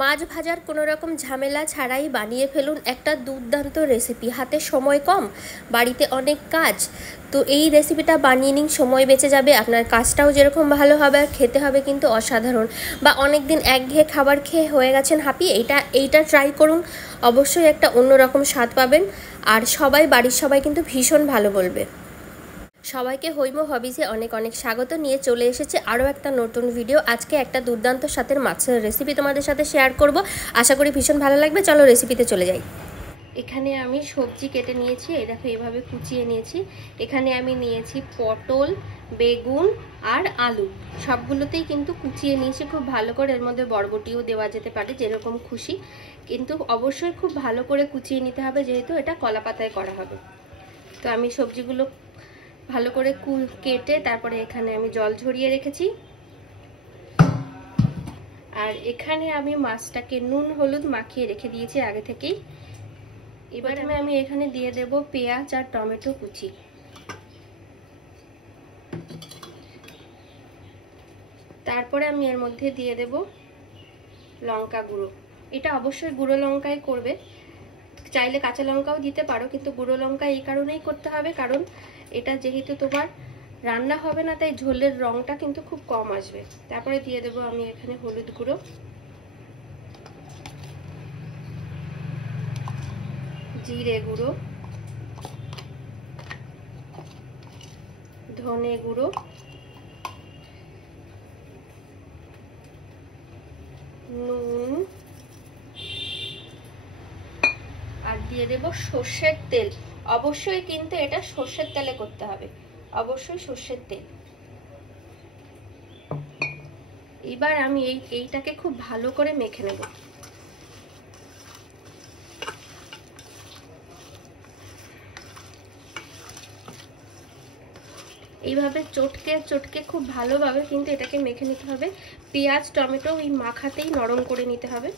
মাছ ভাজার কোনো রকম ঝামেলা ছাড়াই বানিয়ে ফেলুন একটা দুর্দান্ত রেসিপি। হাতে সময় কম, বাড়িতে অনেক কাজ, তো এই রেসিপিটা বানিয়ে নিন, সময় বেঁচে যাবে, আপনার কাজটাও যেরকম ভালো হবে আর খেতে হবে কিন্তু অসাধারণ। বা অনেক দিন একঘেয়ে খাবার খেয়ে হয়ে গেছেন হাঁপিয়ে, এইটা ট্রাই করুন, অবশ্যই একটা অন্যরকম স্বাদ পাবেন। আর বাড়ির সবাই কিন্তু ভীষণ ভালো বলবে। সবাইকে হৈম হবিজে অনেক অনেক স্বাগত নিয়ে চলে এসেছে আরও একটা নতুন ভিডিও। আজকে একটা দুর্দান্ত স্বাদের মাছের রেসিপি তোমাদের সাথে শেয়ার করব, আশা করি ভীষণ ভালো লাগবে। চলো রেসিপিতে চলে যাই। এখানে আমি সবজি কেটে নিয়েছি, এই দেখো এইভাবে কুচিয়ে নিয়েছি। এখানে আমি নিয়েছি পটল, বেগুন আর আলু, সবগুলোতেই কিন্তু কুচিয়ে নিয়েছি খুব ভালো করে। এর মধ্যে বরবটিও দেওয়া যেতে পারে, যেরকম খুশি, কিন্তু অবশ্যই খুব ভালো করে কুচিয়ে নিতে হবে, যেহেতু এটা কলা পাতায় করা হবে। তো আমি সবজিগুলো ভালো করে কেটে তারপরে এখানে আমি জল ঝরিয়ে রেখেছি। আর এখানে আমি মাছটাকে নুন হলুদ মাখিয়ে রেখে দিয়েছি আগে থেকেই। এবার আমি এখানে দিয়ে দেব পেঁয়াজ আর টমেটো কুচি। তারপরে আমি এর মধ্যে দিয়ে দেব লঙ্কা গুঁড়ো। এটা অবশ্যই গুঁড়ো লঙ্কায় করবে, চাইলে কাঁচা লঙ্কাও দিতে পারো, কিন্তু গুঁড়ো লঙ্কা এই কারণেই করতে হবে কারণ এটা যেহেতু তোমার রান্না হবে না, তাই ঝোলের রংটা কিন্তু খুব কম আসবে। তারপরে দিয়ে দেবো আমি এখানে হলুদ গুঁড়ো, জিরে গুঁড়ো, ধনে গুঁড়ো, নুন, আর দিয়ে দেবো সর্ষের তেল। অবশ্যই কিন্তু এটা সর্ষের তেলে করতে হবে, অবশ্যই সর্ষের তেল। এবার আমি এইটাকে খুব ভালো করে মেখে নেব। এইভাবে চটকে চটকে খুব ভালোভাবে কিন্তু এটাকে মেখে নিতে হবে। পেঁয়াজ টমেটো ওই মাখাতেই নরম করে নিতে হবে।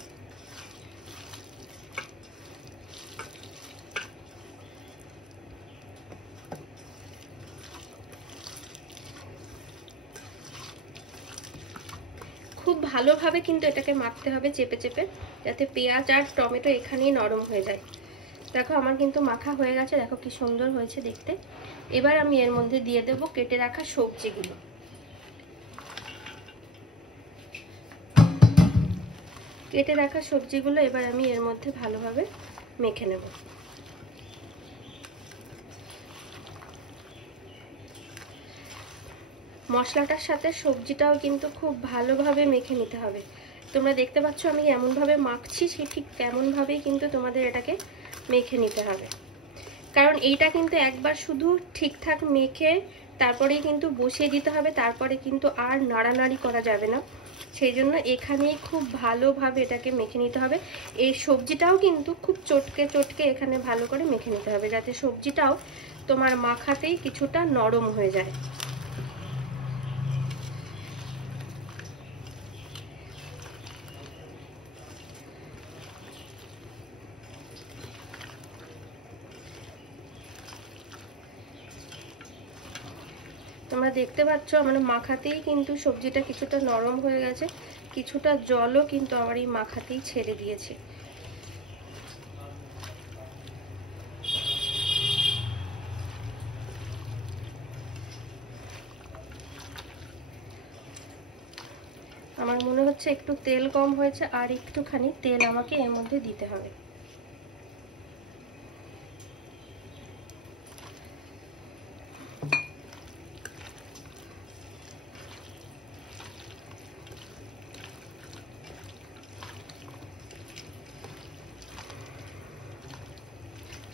খুব ভালোভাবে কিন্তু এটাকে মাখতে হবে চেপে চেপে, যাতে পেঁয়াজ আর টমেটো এখানেই নরম হয়ে যায়। দেখো আমার কিন্তু মাখা হয়ে গেছে, দেখো কি সুন্দর হয়েছে দেখতে। এবার আমি এর মধ্যে দিয়ে দেব কেটে রাখা সবজিগুলো। কেটে রাখা সবজিগুলো এবার আমি এর মধ্যে ভালোভাবে মেখে নেব। মশলাটার সাথে সবজিটাও কিন্তু খুব ভালোভাবে মেখে নিতে হবে। তোমরা দেখতে পাচ্ছ আমি এমনভাবে মাখছি, সেই ঠিক তেমনভাবেই কিন্তু তোমাদের এটাকে মেখে নিতে হবে। কারণ এইটা কিন্তু একবার শুধু ঠিকঠাক মেখে তারপরেই কিন্তু বসিয়ে দিতে হবে, তারপরে কিন্তু আর নাড়ানাড়ি করা যাবে না। সেই জন্য এখানেই খুব ভালোভাবে এটাকে মেখে নিতে হবে। এই সবজিটাও কিন্তু খুব চটকে চটকে এখানে ভালো করে মেখে নিতে হবে, যাতে সবজিটাও তোমার মাখাতেই কিছুটা নরম হয়ে যায়। তোমরা দেখতে পাচ্ছ আমার মাখাতেই কিন্তু সবজিটা কিছুটা নরম হয়ে গেছে, কিছুটা জলও কিন্তু আমার এই মাখাতেই ছেড়ে দিয়েছে। আমার মনে হচ্ছে একটু তেল কম হয়েছে, আর একটুখানি তেল আমাকে এর মধ্যে দিতে হবে।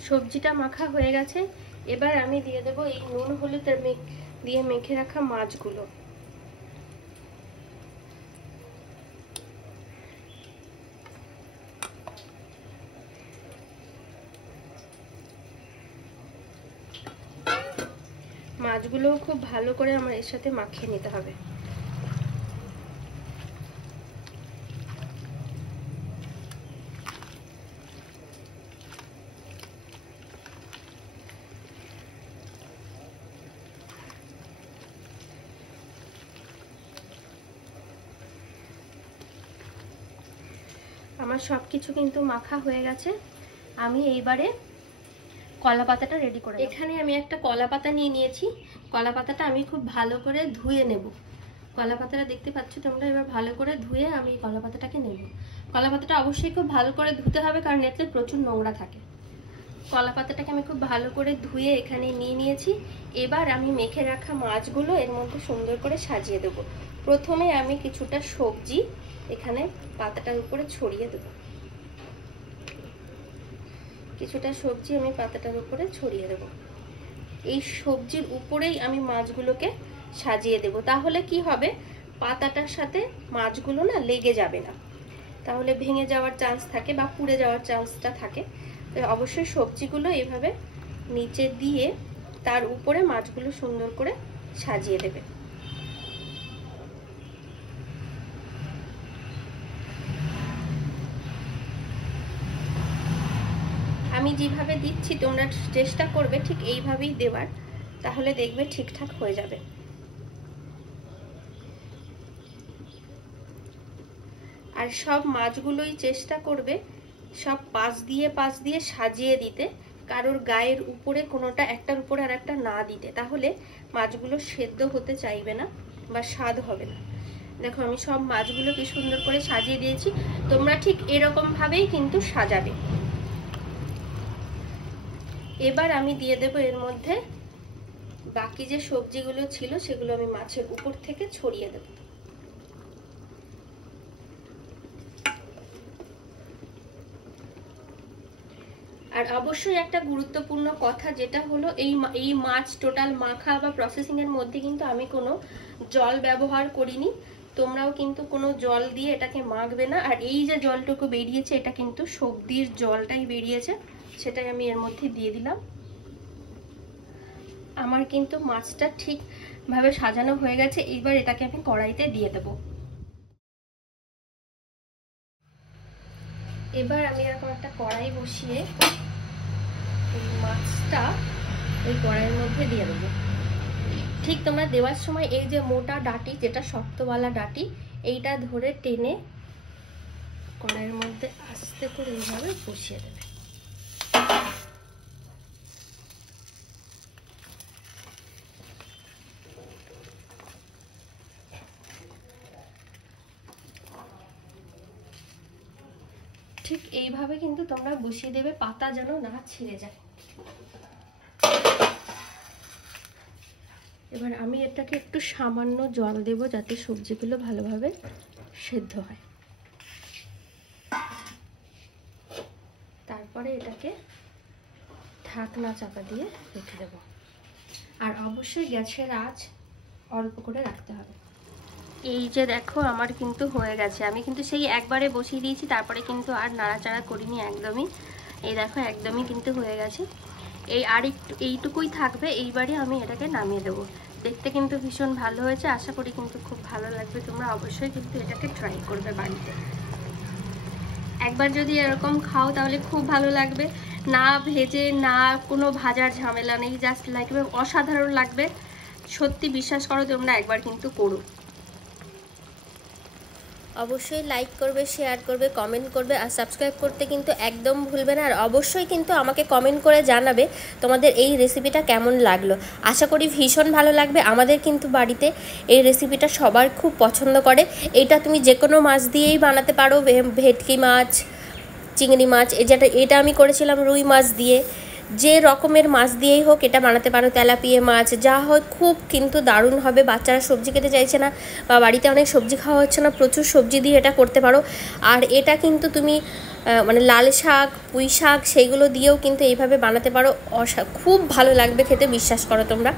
সবজিটা মাখা হয়ে গেছে, এবার আমি দিয়ে দেব এই নুন হলুদ দিয়ে মেখে রাখা মাছগুলো। মাছগুলোও খুব ভালো করে আমার এর সাথে মাখিয়ে নিতে হবে। আমার সব কিছু কিন্তু মাখা হয়ে গেছে। আমি এইবারে কলা পাতাটা রেডি করে, এখানে আমি একটা কলা পাতা নিয়ে নিয়েছি। কলা পাতাটা আমি খুব ভালো করে ধুয়ে নেব। কলা পাতাটা দেখতে পাচ্ছ তোমরা, এবার ভালো করে ধুয়ে আমি কলা পাতাটাকে নেব। কলা পাতাটা অবশ্যই খুব ভালো করে ধুতে হবে, কারণ এতে প্রচুর নোংরা থাকে। কলা পাতাটাকে আমি খুব ভালো করে ধুয়ে এখানে নিয়ে নিয়েছি। এবার আমি মেখে রাখা মাছগুলো এর মধ্যে সুন্দর করে সাজিয়ে দেব। প্রথমে আমি কিছুটা সবজি এখানে পাতাটার উপরে ছড়িয়ে দেব। কিছুটা সবজি আমি পাতাটার উপরে ছড়িয়ে দেব। এই সবজির উপরেই আমি মাছগুলোকে সাজিয়ে দেব। তাহলে কি হবে, পাতাটার সাথে মাছগুলো না লেগে যাবে না, তাহলে ভেঙে যাওয়ার চান্স থাকে বা পুড়ে যাওয়ার চান্সটা থাকে। তো অবশ্যই সবজিগুলো এইভাবে নিচে দিয়ে তার উপরে মাছগুলো সুন্দর করে সাজিয়ে দেবে। আমি যেভাবে দিচ্ছি তোমরা চেষ্টা করবে ঠিক এইভাবেই দেওয়ার, তাহলে দেখবে ঠিকঠাক হয়ে যাবে। আর সব মাছগুলোই চেষ্টা করবে সব পাশ দিয়ে সাজিয়ে দিতে, কারোর গায়ের উপরে কোনোটা একটার উপরে আর একটা না দিতে, তাহলে মাছগুলো সেদ্ধ হতে চাইবে না বা স্বাদ হবে না। দেখো আমি সব মাছগুলো কি সুন্দর করে সাজিয়ে দিয়েছি। তোমরা ঠিক এরকম ভাবেই কিন্তু সাজাবে। এবার আমি দিয়ে দেব এর মধ্যে বাকি যে সবজিগুলো ছিল সেগুলো আমি মাছের উপর থেকে ছড়িয়ে দেব। আর অবশ্যই একটা গুরুত্বপূর্ণ কথা যেটা হলো, এই মাছ টোটাল মাখা বা প্রসেসিং এর মধ্যে কিন্তু আমি কোনো জল ব্যবহার করিনি। তোমরাও কিন্তু কোনো জল দিয়ে এটাকে মাখবে না। আর এই যে জলটুকু বেরিয়েছে এটা কিন্তু সবজির জলটাই বেরিয়েছে, সেটাই আমি এর মধ্যে দিয়ে দিলাম। আমার কিন্তু মাছটা ঠিকভাবে সাজানো হয়ে গেছে। এইবার এটাকে আমি কড়াইতে দিয়ে দেব। এবার আমি এরকম একটা কড়াই বসিয়ে মাছটা ওই কড়াইয়ের মধ্যে দিয়ে দেবো। ঠিক তোমরা দেওয়ার সময় এই যে মোটা ডাঁটি, যেটা শক্তওয়ালা ডাঁটি, এইটা ধরে টেনে কড়াইয়ের মধ্যে আস্তে করে এইভাবে বসিয়ে দেবে। ঠিক এইভাবে কিন্তু তোমরা বসিয়ে দেবে, পাতা যেন না ছিঁড়ে যায়। এবার আমি এটাকে একটু সামান্য জল দেব যাতে সবজিগুলো ভালোভাবে সেদ্ধ হয়। তারপরে এটাকে ঢাকনা চাপা দিয়ে রেখে দেব। আর অবশ্যই গ্যাসের আঁচ অল্প করে রাখতে হবে। এই যে দেখো আমার কিন্তু হয়ে গেছে। আমি কিন্তু সেই একবারে বসিয়ে দিয়েছি, তারপরে কিন্তু আর নাড়াচাড়া করিনি একদমই। এই দেখো একদমই কিন্তু হয়ে গেছে। আর একটু এইটুকুই থাকবে। এইবারে আমি এটাকে নামিয়ে দেবো। দেখতে কিন্তু ভীষণ ভালো হয়েছে, আশা করি কিন্তু খুব ভালো লাগবে। তোমরা অবশ্যই কিন্তু এটাকে ট্রাই করবে বাড়িতে। একবার যদি এরকম খাও তাহলে খুব ভালো লাগবে। না ভেজে, না কোনো ভাজার ঝামেলা নেই, জাস্ট লাগবে, অসাধারণ লাগবে। সত্যি বিশ্বাস করো, তোমরা একবার কিন্তু করো। অবশ্যই লাইক করবে, শেয়ার করবে, কমেন্ট করবে আর সাবস্ক্রাইব করতে কিন্তু একদম ভুলবে না। আর অবশ্যই কিন্তু আমাকে কমেন্ট করে জানাবে তোমাদের এই রেসিপিটা কেমন লাগলো। আশা করি ভীষণ ভালো লাগবে। আমাদের কিন্তু বাড়িতে এই রেসিপিটা সবার খুব পছন্দ করে। এইটা তুমি যে কোনো মাছ দিয়েই বানাতে পারো, ভেটকি মাছ, চিংড়ি মাছ, এটা আমি করেছিলাম রুই মাছ দিয়ে। যে রকমের মাছ দিয়েই হোক এটা বানাতে পারো, তেলাপিয়া মাছ, যা হয় খুব কিন্তু দারুণ হবে। বাচ্চারা সবজি খেতে চাইছে না বা বাড়িতে অনেক সবজি খাওয়া হচ্ছে না, প্রচুর সবজি দিয়ে এটা করতে পারো। আর এটা কিন্তু তুমি মানে লাল শাক, পুঁই শাক সেইগুলো দিয়েও কিন্তু এইভাবে বানাতে পারো। খুব ভালো লাগবে খেতে, বিশ্বাস করো তোমরা।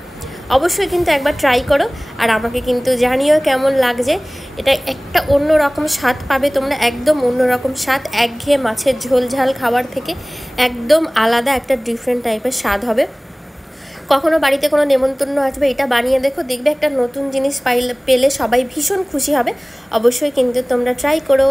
অবশ্যই কিন্তু একবার ট্রাই করো আর আমাকে কিন্তু জানিও কেমন লাগছে। এটা একটা অন্য রকম স্বাদ পাবে তোমরা, একদম অন্য রকম স্বাদ। একঘেয়ে মাছের ঝোল ঝাল খাবার থেকে একদম আলাদা একটা ডিফারেন্ট টাইপের স্বাদ হবে। কখনো বাড়িতে কোনো নেমন্তন্ন আসবে, এটা বানিয়ে দেখো, দেখবে একটা নতুন জিনিস পেলে সবাই ভীষণ খুশি হবে। অবশ্যই কিন্তু তোমরা ট্রাই করো।